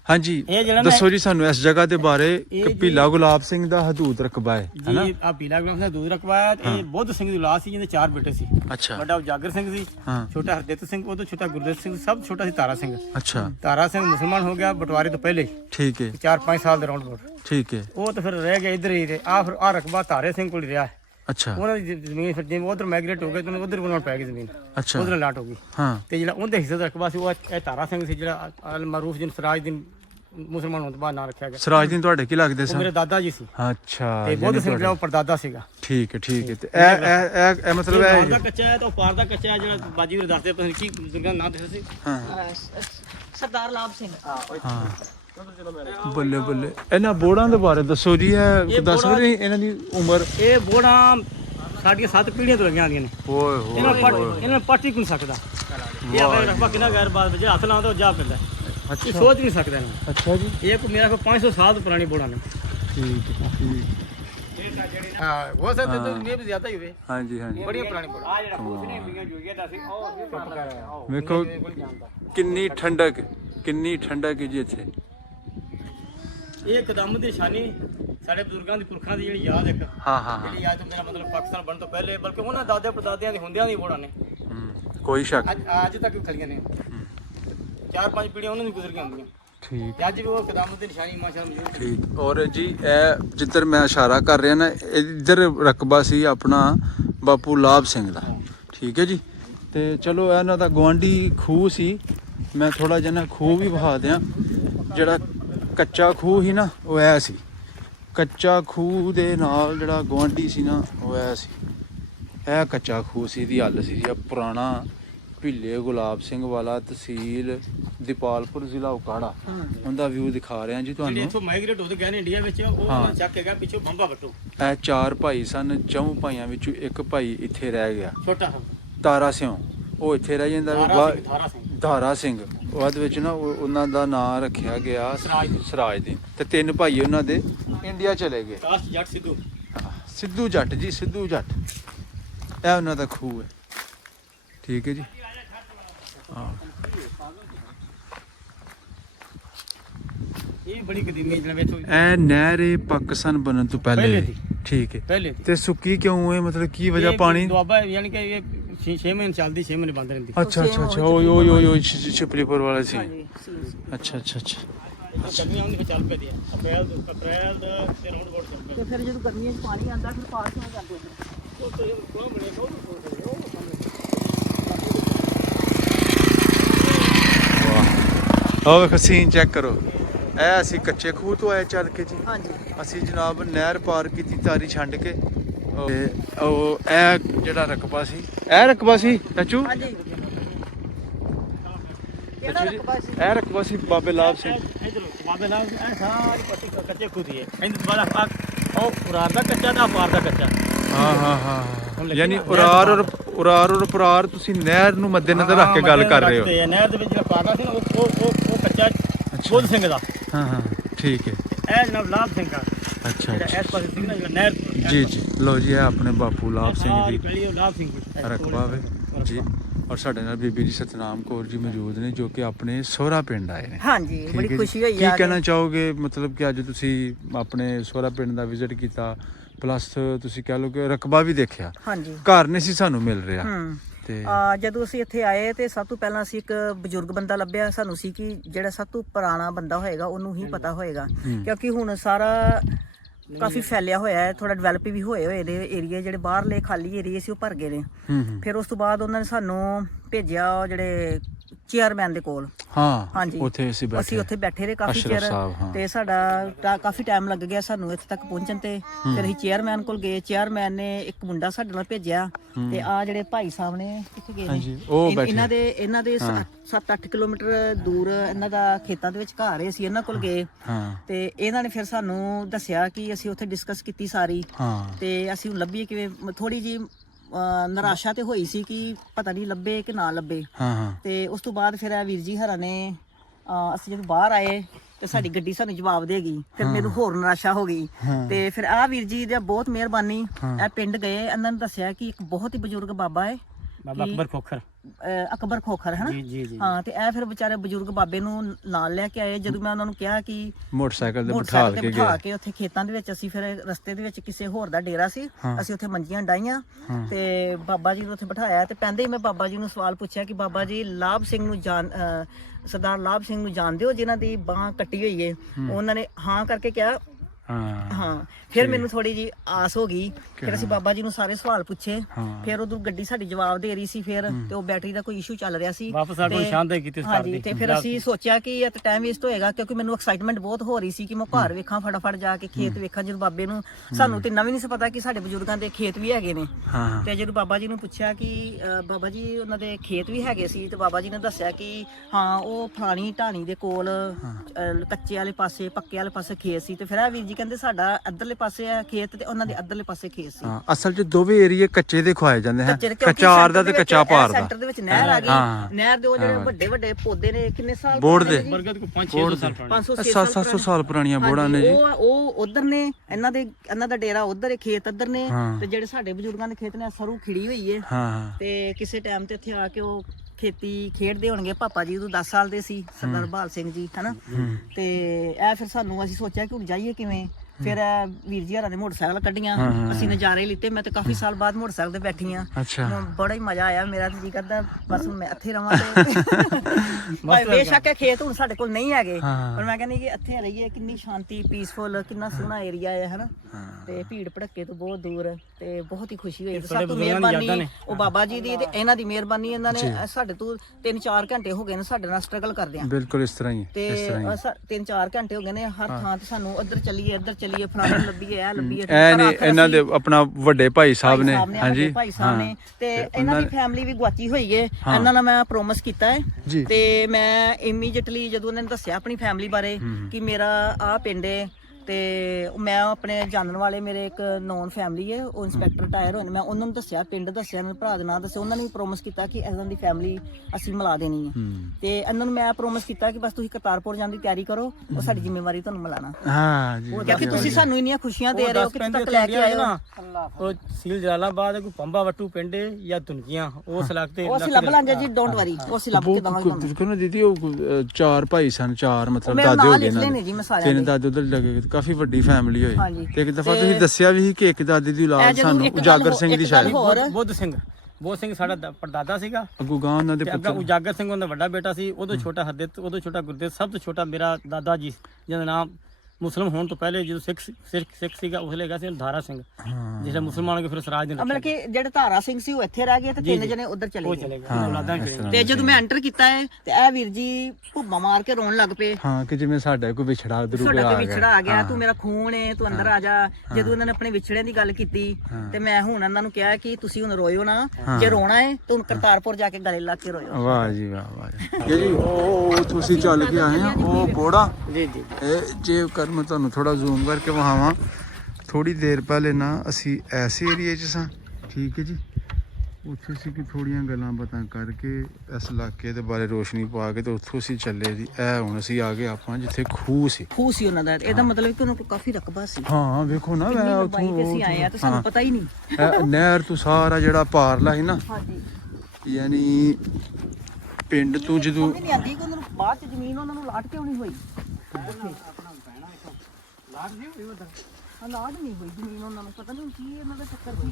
ਹਾਂਜੀ ਇਹ ਜਿਹੜਾ ਨਾ- ਦੱਸੋ ਜੀ ਸਾਨੂੰ ਇਸ ਜਗ੍ਹਾ ਦੇ ਬਾਰੇ ਕਿ ਭੀਲਾ ਗੁਲਾਬ ਸਿੰਘ ਦਾ ਹਦੂਦ ਰਕਬਾ ਹੈ ਹੈਨਾ ਜੀ ਆ ਪੀਲਾ ਗੁਲਾਮ ਸਿੰਘ ਦੂਰ ਰਖਵਾਇਆ ਇਹ ਬੁੱਧ ਸਿੰਘ ਦੀ ਔਲਾਦ ਸੀ ਜਿਹਦੇ 4 ਬੇਟੇ ਸੀ। ਅੱਛਾ ਵੱਡਾ ਉਜਾਗਰ ਸਿੰਘ ਸੀ, ਹਾਂ ਛੋਟਾ ਹਰਦਿੱਤ ਸਿੰਘ, ਉਹ ਤੋਂ ਛੋਟਾ ਗੁਰਦੇਵ ਸਿੰਘ, ਸਭ ਛੋਟਾ ਸੀ ਤਾਰਾ ਸਿੰਘ। ਅੱਛਾ ਤਾਰਾ ਸਿੰਘ ਮੁਸਲਮਾਨ ਹੋ ਗਿਆ ਬਟਵਾਰੇ ਤੋਂ ਪਹਿਲੇ ਠੀਕ ਹੈ 4-5 ਸਾਲ ਦੇ ਰੌਂਡ ਬੋਟ। ਠੀਕ ਹੈ ਉਹ ਤਾਂ ਫਿਰ ਰਹਿ ਗਿਆ ਇੱਧਰ ਹੀ ਤੇ ਆ ਫਿਰ ਆ ਰਕਬਾ ਤਾਰੇ ਸਿੰਘ ਕੋਲ ਹੀ ਰਿਹਾ। ਅੱਛਾ ਉਹਨਾਂ ਦੀ ਜ਼ਮੀਨ ਫਿਰ ਜਿਵੇਂ ਉਧਰ ਮਾਈਗ੍ਰੇਟ ਹੋ ਗਏ ਤੇ ਉਧਰ ਬਣਾਉਣ ਪੈ ਗਈ ਜ਼ਮੀਨ, ਅੱਛਾ ਉਧਰ ਲਾਟ ਹੋ ਗਈ ਹਾਂ ਤੇ ਜਿਹੜਾ ਉਹਦੇ ਹਿੱਸੇ ਦਾ ਰਕਬਾ ਸੀ ਉਹ ਇਹ ਤਾਰਾ ਸਿੰਘ ਸੀ ਜਿਹੜਾ ਅਲ ਮਾਰੂਫ ਜਿਨ ਸਰਾਜਦੀਨ ਮੁਸਲਮਾਨ ਹੋਣ ਤੋਂ ਬਾਅਦ ਨਾਂ ਰੱਖਿਆ ਗਿਆ। ਸਰਾਜਦੀਨ ਤੁਹਾਡੇ ਕੀ ਲੱਗਦੇ ਉਹ ਸਨ ਮੇਰੇ ਦਾਦਾ ਜੀ ਸੀ ਅੱਛਾ ਤੇ ਯਾਨੀ ਬੁੱਧ ਸਿੰਘ ਤੁਹਾਡੇ- ਜਿਹੜਾ ਉਹ ਪਰਦਾਦਾ ਸੀਗਾ। ਠੀਕ ਹੈ ਤੇ ਇਹ ਮਤਲਬ ਪਾਰ ਹੈ ਦਾ ਕੱਚਾ ਹੈ ਤਾਂ ਉਹ ਪਾਰ ਦਾ ਕੱਚਾ ਹੈ ਜਿਹੜਾ ਬਾਜੀ ਵੀਰ ਦੱਸਦੇ ਪਤਾ ਨਹੀਂ ਕੀ ਬਜ਼ੁਰਗਾਂ ਦਾ ਨਾਮ ਦੱਸਿਆ ਸੀ। ਹਾਂ ਸਰਦਾਰ ਲਾਭ ਸਿੰਘ। ਹਾਂ ਬੱਲੇ ਬੱਲੇ ਇਹਨਾਂ ਬੋੜਾਂ ਦੇ ਬਾਰੇ ਦੱਸੋ ਜੀ ਇਹ ਦੱਸ ਬੋੜਾਂ- ਰਹੇ ਇਹਨਾਂ ਦੀ ਉਮਰ ਇਹ ਬੋੜਾਂ ਸਾਡੀਆਂ 7 ਪੀੜ੍ਹੀਆਂ ਤੋਂ ਲੱਗੀਆਂ ਆਉਂਦੀਆਂ ਨੇ। ਓਏ ਹੋਏ ਇਹਨਾਂ ਨੂੰ ਪੱਟ ਹੀ ਕੋਈ ਸਕਦਾ ਇਹ ਆਪਣੇ ਰਕਬਾ ਕਿੰਨਾ ਗੈਰ ਬਾਦ ਵਿੱਚ ਹੱਥ ਲਾਉਂਦਾ ਉਹ ਜਾ ਪੈਂਦਾ। ਅੱਛਾ ਇਹ ਸੋਚ ਨਹੀਂ ਸਕਦਾ ਇਹਨੂੰ। ਅੱਛਾ ਜੀ ਇਹ ਕੋ ਮੇਰਾ ਕੋ 500 ਸਾਲ ਤੋਂ ਪੁਰਾਣੀ ਬੋੜਾਂ ਨੇ। ਠੀਕ ਹੈ ਠੀਕ ਹਾਂ ਹੋ ਸਕਦਾ ਤਾਂ ਇਹ ਵੀ ਜ਼ਿਆਦਾ ਹੀ ਹੋਵੇ। ਹਾਂਜੀ ਹਾਂਜੀ ਬੜੀਆਂ ਪੁਰਾਣੀ ਬੋੜਾਂ ਆ ਜਿਹੜਾ ਕੁਛ ਨਹੀਂ ਹੁੰਦੀਆਂ ਜੋਗੀਆਂ ਦਾ ਸੀ ਉਹ ਚੁੱਪ ਕਰ ਰਿਹਾ। ਵੇਖੋ ਕਿੰਨੀ ਠੰਡਕ ਹੈ ਜੀ ਇੱਥੇ ਇਹ ਕਦਮ ਦੀ ਨਿਸ਼ਾਨੀ ਸਾਡੇ ਬਜ਼ੁਰਗਾਂ ਦੀ ਪੁਰਖਾਂ ਦੀ ਜਿਹੜੀ ਯਾਦ ਇੱਕ ਹਾਂ ਜਿਹੜੀ ਯਾਦ ਤੋਂ ਮੇਰਾ ਮਤਲਬ ਪਾਕਿਸਤਾਨ ਬਣਨ ਤੋਂ ਪਹਿਲੇ ਬਲਕਿ ਉਹਨਾਂ ਦਾਦੇ ਪੜਦਾਦਿਆਂ ਦੀ ਹੁੰਦਿਆਂ ਦੀ ਬੋੜਾਂ ਨੇ ਕੋਈ ਸ਼ੱਕ ਅੱਜ ਤੱਕ ਵੀ ਖੜੀਆਂ ਨੇ। 4-5 ਪੀੜ੍ਹੀਆਂ ਉਹਨਾਂ ਦੀ ਗੁਜ਼ਰ ਕੇ ਆਉਂਦੀਆਂ ਠੀਕ ਤੇ ਅੱਜ ਵੀ ਉਹ ਕਦਮ ਦੀ ਨਿਸ਼ਾਨੀ ਮਾਸ਼ਾਅੱਲਾ ਮੌਜੂਦ ਹੈ। ਠੀਕ ਔਰ ਜੀ ਇਹ ਜਿੱਧਰ ਮੈਂ ਇਸ਼ਾਰਾ ਕਰ ਰਿਹਾ ਨਾ ਇੱਧਰ ਰਕਬਾ ਸੀ ਆਪਣਾ ਬਾਪੂ ਲਾਭ ਸਿੰਘ ਦਾ ਠੀਕ ਹੈ ਜੀ ਤੇ ਚਲੋ ਇਹਨਾਂ ਦਾ ਗਵਾਂਢੀ ਖੂਹ ਸੀ ਮੈਂ ਥੋੜਾ ਜਿਹਾ ਨਾ ਖੂਹ ਵੀ ਵਿਖਾ ਦਿਆਂ ਜਿਹੜਾ ਕੱਚਾ ਖੂਹ ਸੀ ਨਾ ਉਹ ਐ ਸੀ ਕੱਚਾ ਖੂਹ ਦੇ ਨਾਲ ਜਿਹੜਾ ਗਵਾਂਢੀ ਸੀ ਨਾ ਉਹ ਐ ਸੀ ਇਹ ਕੱਚਾ ਖੂਹ ਸੀ ਦੀ ਹੱਲ ਸੀ ਜੀ ਪੁਰਾਣਾ ਭੀਲੇ ਗੁਲਾਬ ਸਿੰਘ ਵਾਲਾ ਤਹਿਸੀਲ ਦੀਪਾਲਪੁਰ ਜ਼ਿਲ੍ਹਾ ਉਕਾੜਾ ਉਹਦਾ ਵਿਊ ਦਿਖਾ ਰਿਹਾ ਜੀ ਜਿਹੜੇ ਤੁਹਾਨੂੰ ਇੱਥੋਂ ਮਾਈਗ੍ਰੇਟ ਹੋ ਕੇ ਗਏ ਨੇ ਇੰਡੀਆ ਵਿੱਚ ਉਹ ਹਾਂ। ਚੱਕ ਕੇ ਗਿਆ ਪਿੱਛੋਂ ਬੰਬਾ ਵੱਟੋ ਇਹ 4 ਭਾਈ ਸਨ 4 ਭਾਈਆਂ ਵਿੱਚੋਂ ਇੱਕ ਭਾਈ ਇੱਥੇ ਰਹਿ ਗਿਆ ਛੋਟਾ ਤਾਰਾ ਸਿੰਘ ਉਹ ਇੱਥੇ ਰਹਿ ਜਾਂਦਾ ਧਾਰਾ ਸਿੰਘ ਧਾਰਾ ਸਿੰਘ ਬਾਅਦ ਵਿੱਚ ਨਾ ਉਹਨਾਂ ਦਾ ਨਾਂ ਰੱਖਿਆ ਗਿਆ ਸਰਾਜਦੀਨ ਤੇ 3 ਭਾਈ ਉਹਨਾਂ ਦੇ ਇੰਡੀਆ ਚਲੇ ਗਏ ਕਾਸਟ ਜੱਟ ਸਿੱਧੂ ਸਿੱਧੂ ਜੱਟ ਜੀ ਸਿੱਧੂ ਜੱਟ ਇਹ ਉਹਨਾਂ ਦਾ ਖੂਹ ਹੈ ਠੀਕ ਹੈ ਜੀ ਹਾਂ ਇਹ ਬੜੀ ਕਦੀਮੀ ਜਿਹੜਾ ਵੇਖੋ ਇਹ ਨਹਿਰ ਪਾਕਿਸਤਾਨ ਬਣਨ ਤੋਂ ਪਹਿਲੇ ਪਹਿਲੇ ਦੀ। ਠੀਕ ਹੈ ਪਹਿਲੇ ਦੀ ਤੇ ਸੁੱਕੀ ਕਿਉਂ ਹੈ ਮਤਲਬ ਕੀ ਵਜ੍ਹਾ ਇਹ ਪਾਣੀ ਦੁਆਬਾ ਯਾਨੀ ਕਿ ਇਹ 6 ਮਹੀਨੇ ਚੱਲਦੀ 6 ਮਹੀਨੇ ਬੰਦ ਰਹਿੰਦੀ ਅੱਛਾ ਓਏ ਛਿਪਲੀਪੁਰ ਵਾਲੇ ਸੀ ਹਾਂਜੀ ਅੱਛਾ ਗਰਮੀਆਂ ਹੁੰਦੀ ਫਿਰ ਚੱਲ ਪੈਦੀ ਅਪ੍ਰੈਲ ਦਾ ਤੇ ਰੌਂਡ ਬੋਰਡ ਚੱਲ ਤੇ ਫਿਰ ਜਦੋਂ ਗਰਮੀਆਂ 'ਚ ਪਾਣੀ ਆਉਂਦਾ ਫਿਰ ਪਾਸ ਹੋ ਜਾਂਦੇ ਫਿਰ। ਉਹ ਤੋਂ ਕੋਲ ਬਣੇ ਉਹ ਵਾਹ ਉਹ ਵੇਖੋ ਸੀਨ ਚੈੱਕ ਕਰੋ ਇਹ ਅਸੀਂ ਕੱਚੇ ਖੂਹ ਤੋਂ ਆਏ ਚੱਲ ਕੇ ਜੀ। ਹਾਂਜੀ ਅਸੀਂ ਜਨਾਬ ਨਹਿਰ ਪਾਰ ਕੀਤੀ ਤਾਰੀ ਛੰਡ ਕੇ ਤੇ ਉਹ ਇਹ ਜਿਹੜਾ ਰਕਬਾ ਸੀ, ਇਹ ਰਕਬਾ ਸੀ ਚਾਚੂ, ਹਾਂਜੀ ਕਿਹੜਾ ਰਕਬਾ ਸੀ? ਇਹ ਰਕਬਾ ਸੀ ਬਾਬੇ ਲਾਭ ਸਿੰਘ। ਇਧਰ ਬਾਬੇ ਨਾਲ ਇਹ ਸਾਰੀ ਪੱਟੀ ਕੱਚੇ ਖੁਦੀ ਹੈ। ਇਹਦੇ ਤੋਂ ਬਾਅਦ ਉਹ ਉਰਾਰ ਦਾ ਕੱਚਾ ਦਾ ਪਾਰ ਦਾ ਕੱਚਾ। ਹਾਂ ਯਾਨੀ ਉਰਾਰ ਔਰ ਪਰਾਰ ਤੁਸੀਂ ਨਹਿਰ ਨੂੰ ਮੱਦੇਨਜ਼ਰ ਰੱਖ ਕੇ ਗੱਲ ਕਰ ਰਹੇ ਹੋ। ਨਹਿਰ ਦੇ ਵਿੱਚ ਜਿਹੜਾ ਪਾਰਦਾ ਸੀ ਨਾ ਉਹ ਕੱਚਾ ਬੁੱਧ ਸਿੰਘ ਦਾ। ਹਾਂ ਠੀਕ ਹੈ। ਇਹ ਜਨਾਬ ਲਾਭ ਸਿੰਘ ਦਾ ਅੱਛਾ ਜਿਹੜਾ ਇਸ ਪਾਸੇ ਸੀ ਨਾ ਜਿਹੜਾ ਨਹਿਰ। ਜੀ ਲੋ ਜੀ ਇਹ ਆਪਣੇ ਬਾਪੂ ਲਾਭ ਸਿੰਘ ਦੀ ਦੀ ਲਾਭ ਸਿੰਘ ਦੀ ਰਕਬਾ ਵੇ ਜੀ। ਔਰ ਸਾਡੇ ਨਾਲ ਬੀਬੀ ਜੀ ਸਤਨਾਮ ਕੌਰ ਜੀ ਮੌਜੂਦ ਨੇ ਜੋ ਕਿ ਆਪਣੇ ਸਹੁਰਾ ਪਿੰਡ ਆਏ ਨੇ। ਹਾਂਜੀ ਠੀਕ ਬੜੀ ਹੈ ਖੁਸ਼ੀ ਜੀ। ਹੋਈ ਕੀ ਆ ਕਹਿਣਾ ਚਾਹੋਗੇ, ਮਤਲਬ ਕਿ ਅੱਜ ਤੁਸੀਂ ਆਪਣੇ ਸਹੁਰਾ ਪਿੰਡ ਦਾ ਵਿਜ਼ਿਟ ਕੀਤਾ, ਪਲੱਸ ਤੁਸੀਂ ਕਹਿ ਲਓ ਕਿ ਰਕਬਾ ਵੀ ਦੇਖਿਆ। ਹਾਂਜੀ ਘਰ ਨਹੀਂ ਸੀ ਸਾਨੂੰ ਮਿਲ ਰਿਹਾ ਤੇ ਜਦੋਂ ਅਸੀਂ ਇੱਥੇ ਆਏ ਤੇ ਸਭ ਤੋਂ ਪਹਿਲਾਂ ਅਸੀਂ ਇੱਕ ਬਜ਼ੁਰਗ ਬੰਦਾ ਲੱਭਿਆ। ਸਾਨੂੰ ਸੀ ਕਿ ਜਿਹੜਾ ਸਭ ਤੋਂ ਪੁਰਾਣਾ ਬੰਦਾ ਹੋਏਗਾ ਉਹਨੂੰ ਹੀ ਪਤਾ ਹੋਏਗਾ, ਕਿਉਂਕਿ ਹੁਣ ਸਾਰਾ ਕਾਫੀ ਫੈਲਿਆ ਹੋਇਆ ਹੈ, ਥੋੜਾ ਡਿਵੈਲਪ ਵੀ ਹੋਏ ਨੇ ਏਰੀਆ। ਜਿਹੜੇ ਬਾਹਰਲੇ ਖਾਲੀ ਏਰੀਏ ਸੀ ਉਹ ਭਰ ਗਏ ਨੇ। ਫਿਰ ਉਸ ਤੋਂ ਬਾਅਦ ਉਹਨਾਂ ਨੇ ਸਾਨੂੰ ਭੇਜਿਆ ਉਹ ਜਿਹੜੇ ਚੇਅਰਮੈਨ ਦੇ ਕੋਲ। ਹਾਂਜੀ ਉੱਥੇ ਅਸੀਂ ਉੱਥੇ ਬੈਠੇ ਰਹੇ ਕਾਫੀ ਚਿਰ ਤੇ ਸਾਡਾ ਕਾਫੀ ਟਾਈਮ ਲੱਗ ਗਿਆ ਸਾਨੂੰ ਇੱਥੇ ਤੱਕ ਪਹੁੰਚਣ ਤੇ। ਫਿਰ ਅਸੀਂ ਚੇਅਰਮੈਨ ਕੋਲ ਗਏ। ਚੇਅਰਮੈਨ ਨੇ ਇੱਕ ਮੁੰਡਾ ਸਾਡੇ ਨਾਲ ਭੇਜਿਆ ਤੇ ਆ ਜਿਹੜੇ ਭਾਈ ਸਾਹਿਬ ਨੇ ਕਿੱਥੇ ਗਏ ਨੇ, ਇਹਨਾਂ ਦੇ 7-8 ਕਿਲੋਮੀਟਰ ਦੂਰ ਇਹਨਾਂ ਦਾ ਖੇਤਾਂ ਦੇ ਵਿੱਚ ਘਰ ਹੈ। ਅਸੀਂ ਇਹਨਾਂ ਕੋਲ ਗਏ ਤੇ ਇਹਨਾਂ ਨੇ ਫਿਰ ਸਾਨੂੰ ਦੱਸਿਆ ਕਿ ਅਸੀਂ ਉੱਥੇ ਡਿਸਕਸ ਕੀਤੀ ਸਾਰੀ ਤੇ ਅਸੀਂ ਲੱਭੀਏ ਕਿਵੇਂ। ਥੋੜੀ ਜੀ ਨਿਰਾਸ਼ਾ ਤੇ ਹੋਈ ਸੀ ਕਿ ਪਤਾ ਨਹੀਂ ਲੱਭੇ ਕਿ ਨਾ ਲੱਭੇ। ਤੇ ਉਸ ਤੋਂ ਬਾਅਦ ਫਿਰ ਵੀਰ ਜੀ ਹਰਾਂ ਨੇ ਅਸੀਂ ਜਦੋਂ ਬਾਹਰ ਆਏ ਤੇ ਸਾਡੀ ਗੱਡੀ ਸਾਨੂੰ ਜਵਾਬ ਦੇ ਗਈ। ਫਿਰ ਮੈਨੂੰ ਹੋਰ ਨਿਰਾਸ਼ਾ ਹੋ ਗਈ ਤੇ ਫਿਰ ਆਹ ਵੀਰ ਜੀ ਦੀ ਬਹੁਤ ਮਿਹਰਬਾਨੀ। ਇਹ ਪਿੰਡ ਗਏ, ਇਹਨਾਂ ਨੇ ਦੱਸਿਆ ਕਿ ਇੱਕ ਬਹੁਤ ਹੀ ਬਜ਼ੁਰਗ ਬਾਬਾ ਹੈ, ਬਾਬਾ ਅਕਬਰ ਖੋਖਰ। ਅਕਬਰ ਖੋਖਰ ਹੈ ਨਾ। ਜੀ ਹਾਂ ਤੇ ਇਹ ਫਿਰ ਵਿਚਾਰੇ ਬਜ਼ੁਰਗ ਬਾਬੇ ਨੂੰ ਨਾਲ ਲੈ ਕੇ ਆਏ। ਜਦੋਂ ਮੈਂ ਉਹਨਾਂ ਨੂੰ ਕਿਹਾ ਕਿ ਮੋਟਰਸਾਈਕਲ ਤੇ ਬਿਠਾ ਕੇ ਉੱਥੇ ਖੇਤਾਂ ਦੇ ਵਿੱਚ, ਅਸੀਂ ਫਿਰ ਰਸਤੇ ਦੇ ਵਿੱਚ ਕਿਸੇ ਹੋਰ ਦਾ ਡੇਰਾ ਸੀ, ਅਸੀਂ ਉੱਥੇ ਮੰਜੀਆਂ ਡਾਈਆਂ ਤੇ ਬਾਬਾ ਜੀ ਨੂੰ ਉੱਥੇ ਬਿਠਾਇਆ। ਤੇ ਪਹਿਲੇ ਹੀ ਮੈਂ ਬਾਬਾ ਜੀ ਨੂੰ ਸਵਾਲ ਪੁੱਛਿਆ ਕਿ ਬਾਬਾ ਜੀ ਲਾਭ ਸਿੰਘ ਨੂੰ ਸਰਦਾਰ ਲਾਭ ਸਿੰਘ ਨੂੰ ਜਾਣਦੇ ਹੋ ਜਿਨ੍ਹਾਂ ਦੀ ਬਾਂਹ ਕੱਟੀ ਹੋਈ ਹੈ? ਉਹਨਾਂ ਨੇ ਹਾਂ ਕਰਕੇ ਕਿਹਾ। ਹਾਂ ਫਿਰ ਮੈਨੂੰ ਥੋੜੀ ਜੀ ਆਸ ਹੋ ਗਈ। ਫਿਰ ਅਸੀਂ ਬਾਬਾ ਜੀ ਨੂੰ ਸਾਰੇ ਸਵਾਲ ਪੁੱਛੇ। ਫਿਰ ਉਦੋਂ ਗੱਡੀ ਸਾਡੀ ਜਵਾਬ ਦੇ ਰਹੀ ਸੀ ਫਿਰ, ਤੇ ਉਹ ਬੈਟਰੀ ਦਾ ਕੋਈ ਇਸ਼ੂ ਚੱਲ ਰਿਹਾ ਸੀ। ਵਾਪਸ ਆ ਕੋਈ ਸ਼ਾਂਤੀ ਕੀਤੀ ਸਰਕਾਰ ਦੀ। ਤੇ ਫਿਰ ਅਸੀਂ ਸੋਚਿਆ ਕਿ ਇਹ ਤਾਂ ਟਾਈਮ ਵੇਸਟ ਹੋਏਗਾ, ਕਿਉਂਕਿ ਮੈਨੂੰ ਐਕਸਾਈਟਮੈਂਟ ਬਹੁਤ ਹੋ ਰਹੀ ਸੀ ਕਿ ਮੈਂ ਘਰ ਵੇਖਾਂ, ਫਟਾਫਟ ਜਾ ਕੇ ਖੇਤ ਵੇਖਾਂ। ਜਦੋਂ ਬਾਬੇ ਨੂੰ ਸਾਨੂੰ ਤੇ ਨਵੀਂ ਨਹੀਂ ਸੀ ਪਤਾ ਕਿ ਸਾਡੇ ਬਜ਼ੁਰਗਾਂ ਦੇ ਖੇਤ ਵੀ ਹੈਗੇ ਨੇ। ਤੇ ਜਦੋਂ ਬਾਬਾ ਜੀ ਨੂੰ ਪੁੱਛਿਆ ਕਿ ਬਾਬਾ ਜੀ ਉਹਨਾਂ ਦੇ ਖੇਤ ਵੀ ਹੈਗੇ ਸੀ, ਤੇ ਬਾਬਾ ਜੀ ਨੇ ਦੱਸਿਆ ਕਿ ਹਾਂ ਉਹ ਫਲਾਣੀ ਢਾਣੀ ਦੇ ਕੋਲ ਕੱਚੇ ਵਾਲੇ ਪਾਸੇ ਪੱਕੇ ਵਾਲੇ ਪਾਸੇ ਖੇਤ ਸੀ। ਤੇ ਫਿਰ ਆ ਵੀਰ ਜੀ ਕਹਿੰਦੇ ਸਾਡਾ ਅੱਧਰਲੇ ਪਾਸੇ ਆ ਖੇਤ ਤੇ ਉਹਨਾਂ ਦੇ ਅੱਧਰਲੇ ਪਾਸੇ ਖੇਤ ਸੀ। ਅਸਲ 'ਚ ਦੋਵੇਂ ਏਰੀਏ ਕੱਚੇ ਦੇ ਖਵਾਏ ਜਾਂਦੇ ਹਨ, ਕੱਚਾ ਆਰ ਦਾ ਤੇ ਕੱਚਾ ਪਾਰ ਦਾ। ਸੈਂਟਰ ਦੇ ਵਿੱਚ ਨਹਿਰ ਆ ਗਈ। ਨਹਿਰ ਦੇ ਉਹ ਜਿਹੜੇ ਵੱਡੇ ਵੱਡੇ ਪੌਦੇ ਨੇ ਕਿੰਨੇ ਸਾਲ ਬੋੜ ਦੇ ਬਰਗਦ ਕੋ 500 ਸਾਲ ਪੁਰਾਣੇ, 700 ਸਾਲ ਪੁਰਾਣੀਆਂ ਬੋੜਾਂ ਨੇ ਜੀ। ਉਹ ਉਧਰ ਨੇ, ਇਹਨਾਂ ਦਾ ਡੇਰਾ ਉਧਰ ਹੈ, ਖੇਤ ਉਧਰ ਨੇ। ਤੇ ਜਿਹੜੇ ਸਾਡੇ ਬਜ਼ੁਰਗਾਂ ਦੇ ਖੇਤ ਨੇ ਸਰੂ ਖਿੜੀ ਹੋਈ ਹੈ। ਤੇ ਕਿਸੇ ਟਾਈਮ ਤੇ ਇੱਥੇ ਆ ਕੇ ਉਹ ਖੇਤੀ ਖੇਡਦੇ ਹੋਣਗੇ। ਪਾਪਾ ਜੀ ਉਦੋਂ 10 ਸਾਲ ਦੇ ਸੀ, ਸਰਦਾਰ ਬਾਲ ਸਿੰਘ ਜੀ ਹਨਾ। ਤੇ ਇਹ ਫਿਰ ਸਾਨੂੰ ਅਸੀਂ ਸੋਚਿਆ ਕਿ ਹੁਣ ਜਾਈਏ ਕਿਵੇਂ। ਫਿਰ ਵੀਰ ਜੀ ਹਰਾਂ ਨੇ ਮੋਟਰਸਾਈਕਲ ਕੱਢੀਆਂ, ਅਸੀਂ ਨਜ਼ਾਰੇ ਲਿੱਤੇ। ਮੈਂ ਤੇ ਕਾਫੀ ਸਾਲ ਬਾਅਦ ਮੋਟਰਸਾਈਕਲ ਤੇ ਬੈਠੀ ਆ। ਬੜਾ ਹੀ ਮਜ਼ਾ ਆਇਆ। ਮੇਰਾ ਤੇ ਜੀ ਕਰਦਾ ਬਸ ਮੈਂ ਇੱਥੇ ਰਵਾਂ ਤੇ ਬੇਸ਼ੱਕ ਖੇਤ ਹੁਣ ਸਾਡੇ ਕੋਲ ਨਹੀਂ ਹੈਗੇ, ਪਰ ਮੈਂ ਕਹਿੰਦੀ ਕਿ ਇੱਥੇ ਰਹੀਏ। ਕਿੰਨੀ ਸ਼ਾਂਤੀ, ਪੀਸਫੁਲ, ਕਿੰਨਾ ਸੋਹਣਾ ਏਰੀਆ ਹੈ ਹਨਾ। ਤੇ ਭੀੜ ਭੜੱਕੇ ਤੋਂ ਬਹੁਤ ਦੂਰ ਤੇ ਬਹੁਤ ਹੀ ਖੁਸ਼ੀ ਹੋਈ। ਸਭ ਤੋਂ ਮਿਹਰਬਾਨੀ ਉਹ ਬਾਬਾ ਜੀ ਦੀ ਤੇ ਇਹਨਾਂ ਦੀ ਮਿਹਰਬਾਨੀ। ਇਹਨਾਂ ਨੇ ਸਾਡੇ ਤੋਂ 3-4 ਘੰਟੇ ਹੋ ਗਏ ਨੇ ਸਾਡੇ ਨਾਲ ਸਟਰਗਲ ਕਰਦੇ ਆ। ਬਿਲਕੁਲ ਇਸ ਤਰ੍ਹਾਂ ਹੀ ਤੇ 3-4 ਘੰਟੇ ਹੋ ਗਏ ਨੇ ਹਰ ਥਾਂ ਤੇ ਸਾਨੂੰ ਇੱਧਰ ਚੱਲੀਏ ਇੱਧਰ ਚੱਲੀਏ, ਫਲਾਣੇ ਲੱਭੀਏ ਇਹ ਲੱਭੀਏ। ਇਹਨਾਂ ਦੇ ਆਪਣਾ ਵੱਡੇ ਭਾਈ ਸਾਹਿਬ ਨੇ। ਹਾਂਜੀ ਭਾਈ ਸਾਹਿਬ ਨੇ ਤੇ ਇਹਨਾਂ ਦੀ ਫੈਮਿਲੀ ਵੀ ਗੁਆਚੀ ਹੋਈ ਹੈ। ਇਹਨਾਂ ਨਾਲ ਮੈਂ ਪ੍ਰੋਮਿਸ ਕੀਤਾ ਹੈ ਤੇ ਮੈਂ ਇਮੀਡੀਏਟਲੀ ਜਦੋਂ ਉਹਨਾਂ ਨੇ ਦੱਸਿਆ ਆਪਣੀ ਫੈਮਿਲੀ ਬਾਰੇ ਕਿ ਮੇਰਾ ਆਹ ਪਿੰਡ ਹੈ ਤੇ ਮੈਂ ਆਪਣੇ ਜਾਣਨ ਵਾਲੇ ਮੇਰੇ ਇੱਕ ਨੌਨ ਫੈਮਿਲੀ ਹੈ, ਉਹ ਇੰਸਪੈਕਟਰ ਰਿਟਾਇਰ ਹੋਏ ਨੇ, ਮੈਂ ਉਹਨਾਂ ਨੂੰ ਦੱਸਿਆ, ਪਿੰਡ ਦੱਸਿਆ, ਮੇਰੇ ਭਰਾ ਦੇ ਨਾਂ ਦੱਸਿਆ। ਉਹਨਾਂ ਨੇ ਵੀ ਪ੍ਰੋਮਿਸ ਕੀਤਾ ਕਿ ਇਹਨਾਂ ਦੀ ਫੈਮਿਲੀ ਅਸੀਂ ਮਿਲਾ ਦੇਣੀ ਹੈ। ਤੇ ਇਹਨਾਂ ਨੂੰ ਮੈਂ ਪ੍ਰੋਮਿਸ ਕੀਤਾ ਕਿ ਬਸ ਤੁਸੀਂ ਕਰਤਾਰਪੁਰ ਜਾਣ ਦੀ ਤਿਆਰੀ ਕਰੋ, ਉਹ ਸਾਡੀ ਜ਼ਿੰਮੇਵਾਰੀ ਤੁਹਾਨੂੰ ਮਿਲਾਣਾ। ਕਿਉਂਕਿ ਤੁਸੀਂ ਸਾਨੂੰ ਇੰਨੀਆਂ ਖੁਸ਼ੀਆਂ ਦੇ ਰਹੇ ਹੋ, ਕਿੱਥੇ ਤੱਕ ਲੈ ਕੇ ਆਏ ਹੋ। ਉਹ ਸੀਲ ਜਲਾਲਾਬਾਦ ਕੋਈ ਪੰਬਾ ਵੱਟੂ ਪਿੰਡ ਜਾਂ ਦੁਨਕੀਆਂ ਉਸ ਇਲਾਕੇ ਉਹ ਅਸੀਂ ਲੱਭ ਲਾਂਗੇ ਜੀ, ਡੋਂਟ ਵਰੀ, ਉਹ ਅਸੀਂ ਲੱਭ ਕੇ ਦਵਾਂਗੇ ਤੁਹਾਨੂੰ। ਕਿਉਂ ਦੀਦੀ ਉਹ 4 ਭਾਈ ਸਨ, 4 ਮਤਲਬ ਦਾਦੇ ਹੋ ਗਏ ਨਾ, 3 ਦਾਦੇ ਉਧਰ ਲੱਗੇ, ਕਾਫੀ ਵੱਡੀ ਫੈਮਿਲੀ ਹੋਈ। ਤੇ ਇੱਕ ਦਫਾ ਤੁਸੀਂ ਦੱਸਿਆ ਵੀ ਕਿ ਇੱਕ ਦਾਦੀ ਦੀ ਔਲਾਦ ਸਾਨੂੰ ਉਜਾਗਰ ਸਿੰਘ ਦੀ ਸ਼ਾਇਦ ਬੁੱਧ ਸਿੰਘ ਸਾਡਾ ਪਰਦਾਦਾ ਸੀਗਾ। ਅੱਗੂ ਗਾਂ ਉਹਨਾਂ ਦੇ ਪੁੱਤਰ ਉਜਾਗਰ ਸਿੰਘ ਉਹਦਾ ਵੱਡਾ ਬੇਟਾ ਸੀ। ਉਦੋਂ ਛੋਟਾ ਹਰਦਿਤ, ਉਦੋਂ ਛੋਟਾ ਗੁਰਦੇਵ, ਸਭ ਤੋਂ ਛੋਟਾ ਮੇਰਾ ਦਾਦਾ ਜੀ ਜਿਹਦਾ ਨਾਮ ਮੁਸਲਮਾਨ ਹੋਣ ਤੋਂ ਪਹਿਲੇ ਜਦੋਂ ਸਿੱਖ ਸੀਗਾ ਉਸ ਲੇਗਾ ਸੀ ਧਾਰਾ ਸਿੰਘ, ਜਿਹੜਾ ਮੁਸਲਮਾਨ ਹੋ ਕੇ ਫਿਰ ਸਰਾਜ ਦੇ ਮਤਲਬ ਕਿ ਜਿਹੜੇ ਧਾਰਾ ਸਿੰਘ ਸੀ ਉਹ ਇੱਥੇ ਰਹਿ ਗਏ ਤੇ 3 ਜਣੇ ਉਧਰ ਚਲੇ ਗਏ। ਚਲੇ ਗਏ ਔਲਾਦਾਂ ਫਿਰ। ਤੇ ਜਦੋਂ ਮੈਂ ਐਂਟਰ ਕੀਤਾ ਹੈ ਤੇ ਇਹ ਵੀਰ ਜੀ ਭੁੱਬਾ ਮਾਰ ਕੇ ਰੋਣ ਲੱਗ ਪਏ। ਹਾਂ ਕਿ ਜਿਵੇਂ ਸਾਡਾ ਕੋਈ ਵਿਛੜਾ ਉਧਰ ਤੁਹਾਡਾ ਕੋਈ ਵਿਛੜਾ ਆ ਗਿਆ, ਤੂੰ ਮੇਰਾ ਖੂਨ ਹੈ, ਤੂੰ ਅੰਦਰ ਆ ਜਾ। ਜਦੋਂ ਇਹਨਾਂ ਨੇ ਆਪਣੇ ਵਿਛੜਿਆਂ ਦੀ ਗੱਲ ਕੀਤੀ ਤੇ ਮੈਂ ਹੁਣ ਇਹਨਾਂ ਨੂੰ ਕਿਹਾ ਕਿ ਤੁਸੀਂ ਹੁਣ ਰੋਇਓ ਨਾ, ਜੇ ਰੋਣਾ ਹੈ ਤਾਂ ਹੁਣ ਕਰਤਾਰਪੁਰ ਜਾ ਕੇ ਗਲੇ ਲਾ ਕੇ ਰੋਇਓ। ਵਾਹ ਜੀ ਵਾਹ ਵਾਹ ਜੀ। ਉਹ ਤੁਸੀਂ ਚੱਲ ਕੇ ਆਏ ਆ ਉਹ ਬੋੜਾ ਜੀ ਜੀ ਇਹ ਜੇ ਕਰ ਮੈਂ ਤੁਹਾਨੂੰ ਥੋੜਾ ਜ਼ੂਮ ਕਰਕੇ ਵਹਾਵਾਂ। ਥੋੜੀ ਦੇਰ ਪਹਿਲੇ ਨਾ ਅਸੀਂ ਐਸੇ ਏਰੀਏ 'ਚ ਸਾਂ, ਠੀਕ ਹੈ ਜੀ। ਉੱਥੇ ਸੀ ਕਿ ਥੋੜੀਆਂ ਗੱਲਾਂ ਬਾਤਾਂ ਕਰਕੇ ਇਸ ਇਲਾਕੇ ਦੇ ਬਾਰੇ ਰੋਸ਼ਨੀ ਪਾ ਕੇ ਤੇ ਉੱਥੋਂ ਅਸੀਂ ਚੱਲੇ ਜੀ। ਇਹ ਹੁਣ ਅਸੀਂ ਆ ਗਏ ਆਪਾਂ ਜਿੱਥੇ ਖੂਹ ਸੀ ਉਹਨਾਂ ਦਾ। ਇਹਦਾ ਮਤਲਬ ਕਿ ਉਹਨਾਂ ਕੋਲ ਕਾਫੀ ਰਕਬਾ ਸੀ। ਹਾਂ ਵੇਖੋ ਨਾ ਮੈਂ ਬਾਈ ਤੇ ਅਸੀਂ ਆਏ ਆ ਤੇ ਸਾਨੂੰ ਪਤਾ ਹੀ ਨਹੀਂ। ਇਹ ਨਹਿਰ ਤੋਂ ਸਾਰਾ ਜਿਹੜਾ ਪਾਰਲਾ ਸੀ ਨਾ, ਹਾਂਜੀ ਯਾਨੀ ਪਿੰਡ ਤੋਂ ਜਦੋਂ ਨਹੀਂ ਆਂਦੀ ਕਿ ਉਹਨਾਂ ਨੂੰ ਬਾਅਦ ਚ ਜ਼ਮੀਨ ਉਹਨਾਂ ਨੂੰ ਲਾਟ ਕਿਉਂ ਨਹੀਂ ਹੋਈ? ਲਾਟ ਨਹੀਂ ਹੋਈ ਜ਼ਮੀਨ ਉਹਨਾਂ ਨੂੰ, ਪਤਾ ਨਹੀਂ ਕੀ ਇਹਨਾਂ ਦਾ ਚੱਕਰ ਸੀ।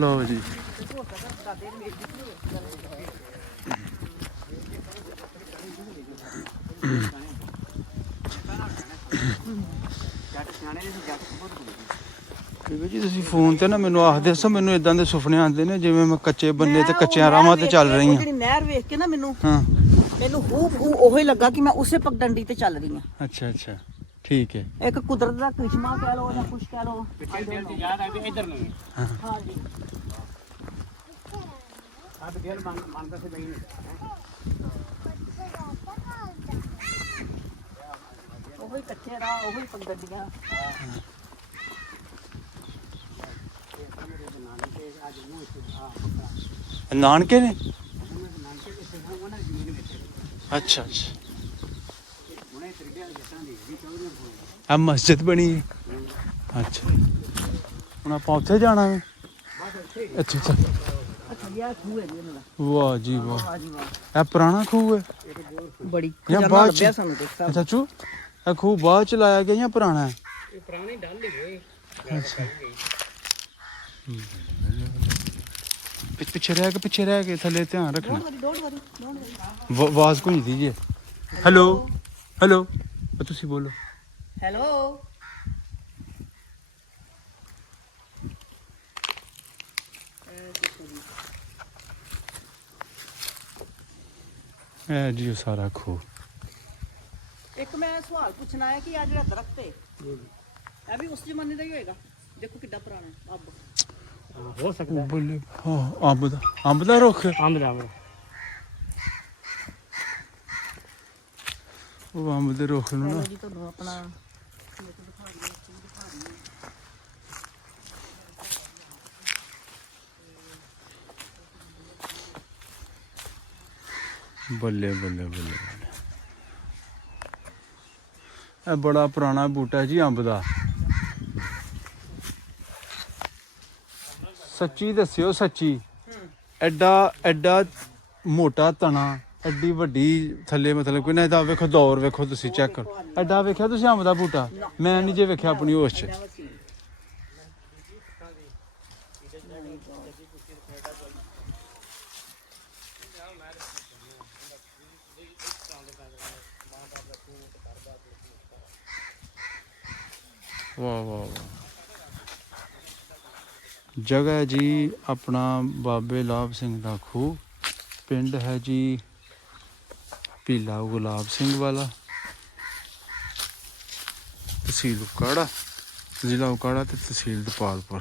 ਲਓ ਜੀ ਠੀਕ ਹੈ ਜੀ। ਤੁਸੀਂ ਫੋਨ ਤੇ ਨਾ ਮੈਨੂੰ ਆਖਦੇ ਸੋ ਮੈਨੂੰ ਇਦਾਂ ਦੇ ਸੁਪਨੇ ਆਉਂਦੇ ਨੇ ਜਿਵੇਂ ਮੈਂ ਕੱਚੇ ਬੰਨੇ ਤੇ ਕੱਚਿਆਂ ਰਾਹਾਂ ਤੇ ਚੱਲ ਰਹੀ ਹਾਂ। ਜਿਹੜੀ ਨਹਿਰ ਵੇਖ ਕੇ ਨਾ ਮੈਨੂੰ ਹਾਂ ਉਹੋ ਹੀ ਲੱਗਾ ਕਿ ਮੈਂ ਉਸੇ ਪਗਡੰਡੀ ਤੇ ਚੱਲ ਰਹੀ ਹਾਂ। ਅੱਛਾ ਅੱਛਾ ਠੀਕ ਹੈ। ਇੱਕ ਕੁਦਰਤ ਦਾ ਕ੍ਰਿਸ਼ਮਾ ਕਹਿ ਲਓ ਜਾਂ ਕੁਛ ਕਹਿ ਲਓ। ਯਾਦ ਆ ਗਈ ਇਧਰ ਨੂੰ ਹਾਂ ਜੀ ਆਪ ਦਿਲ ਮੰਨਦਾ ਸੀ ਬਈ ਉਹੋ ਹੀ ਕੱਚੇ ਰਾਹ, ਉਹੋ ਹੀ ਪਗਡੰਡੀਆਂ। ਨਾਨਕੇ ਨੇ ਅੱਛਾ ਅੱਛਾ। ਆ ਮਸਜਿਦ ਬਣੀ ਹੈ। ਅੱਛਾ ਹੁਣ ਆਪਾਂ ਉੱਥੇ ਜਾਣਾ ਹੈ। ਅੱਛਾ ਅੱਛਾ ਅੱਛਾ ਖੂਹ ਹੈ ਜੀ ਇਹਨਾਂ ਦਾ। ਵਾਹ ਜੀ ਵਾਹ। ਵਾਹ ਜੀ ਵਾਹ। ਇਹ ਪੁਰਾਣਾ ਖੂਹ ਹੈ ਬੜੀ ਜਾਂ ਖਜ਼ਾਨਾ ਬਾਅਦ ਲੱਭਿਆ ਚ? ਸਾਨੂੰ ਦੇਖ ਸਾਹਿਬ। ਅੱਛਾ ਚੂ ਇਹ ਖੂਹ ਬਾਅਦ ਚ ਲਾਇਆ ਗਿਆ ਜਾਂ ਪੁਰਾਣਾ ਹੈ? ਇਹ ਪੁਰਾਣੀ ਡੱਲ ਹੀ ਹੋਈ। ਅੱਛਾ ਪਿੱਛੇ ਰਹਿ ਕੇ ਥੱਲੇ ਧਿਆਨ ਰੱਖਣਾ। ਡੋਂਟ ਵਰੀ ਆਵਾਜ਼ ਗੂੰਜਦੀ ਜੇ। ਹੈਲੋ ਹੈਲੋ ਤੁਸੀਂ ਬੋਲੋ। ਹੈਲੋ ਇਹ ਜੀ ਉਹ ਸਾਰਾ ਖੂਹ। ਇੱਕ ਮੈਂ ਸਵਾਲ ਪੁੱਛਣਾ ਹੈ ਕਿ ਆ ਜਿਹੜਾ ਦਰਖਤ ਹੈ ਇਹ ਵੀ ਉਸ ਜ਼ਮਾਨੇ ਦਾ ਹੀ ਹੋਏਗਾ? ਦੇਖੋ ਕਿੱਡਾ ਪੁਰਾਣਾ ਹੈ। ਅੱਬ ਹੋ ਸਕਦਾ ਬੋਲੇ ਹਾਂ ਅੰਬ ਦਾ ਰੁੱਖ। ਅੰਬ ਦਾ ਉਹ ਅੰਬ ਦੇ ਰੁੱਖ ਨੂੰ ਨਾ ਜੀ ਤੁਹਾਨੂੰ ਆਪਣਾ ਬੱਲੇ ਬੱਲੇ ਬੱਲੇ। ਇਹ ਬੜਾ ਪੁਰਾਣਾ ਬੂਟਾ ਜੀ ਅੰਬ ਦਾ। ਸੱਚੀ ਦੱਸਿਓ ਸੱਚੀ, ਐਡਾ ਮੋਟਾ ਤਣਾ, ਐਡੀ ਵੱਡੀ ਥੱਲੇ ਮਤਲਬ ਕੋਈ ਨਾ ਇਹਦਾ ਵੇਖੋ ਦੌਰ ਵੇਖੋ ਤੁਸੀਂ ਚੈੱਕ ਕਰੋ। ਐਡਾ ਵੇਖਿਆ ਤੁਸੀਂ ਅੰਬ ਦਾ ਬੂਟਾ? ਮੈਂ ਨਹੀਂ ਜੇ ਵੇਖਿਆ ਆਪਣੀ ਹੋਸ਼ 'ਚ। ਵਾਹ ਵਾਹ ਵਾਹ। ਜਗ੍ਹਾ ਹੈ ਜੀ ਆਪਣਾ ਬਾਬੇ ਲਾਭ ਸਿੰਘ ਦਾ ਖੂਹ। ਪਿੰਡ ਹੈ ਜੀ ਭੀਲਾ ਗੁਲਾਬ ਸਿੰਘ ਵਾਲਾ, ਤਹਿਸੀਲ ਉਕਾੜਾ, ਜ਼ਿਲ੍ਹਾ ਉਕਾੜਾ ਤੇ ਤਹਿਸੀਲ ਦਪਾਲਪੁਰ।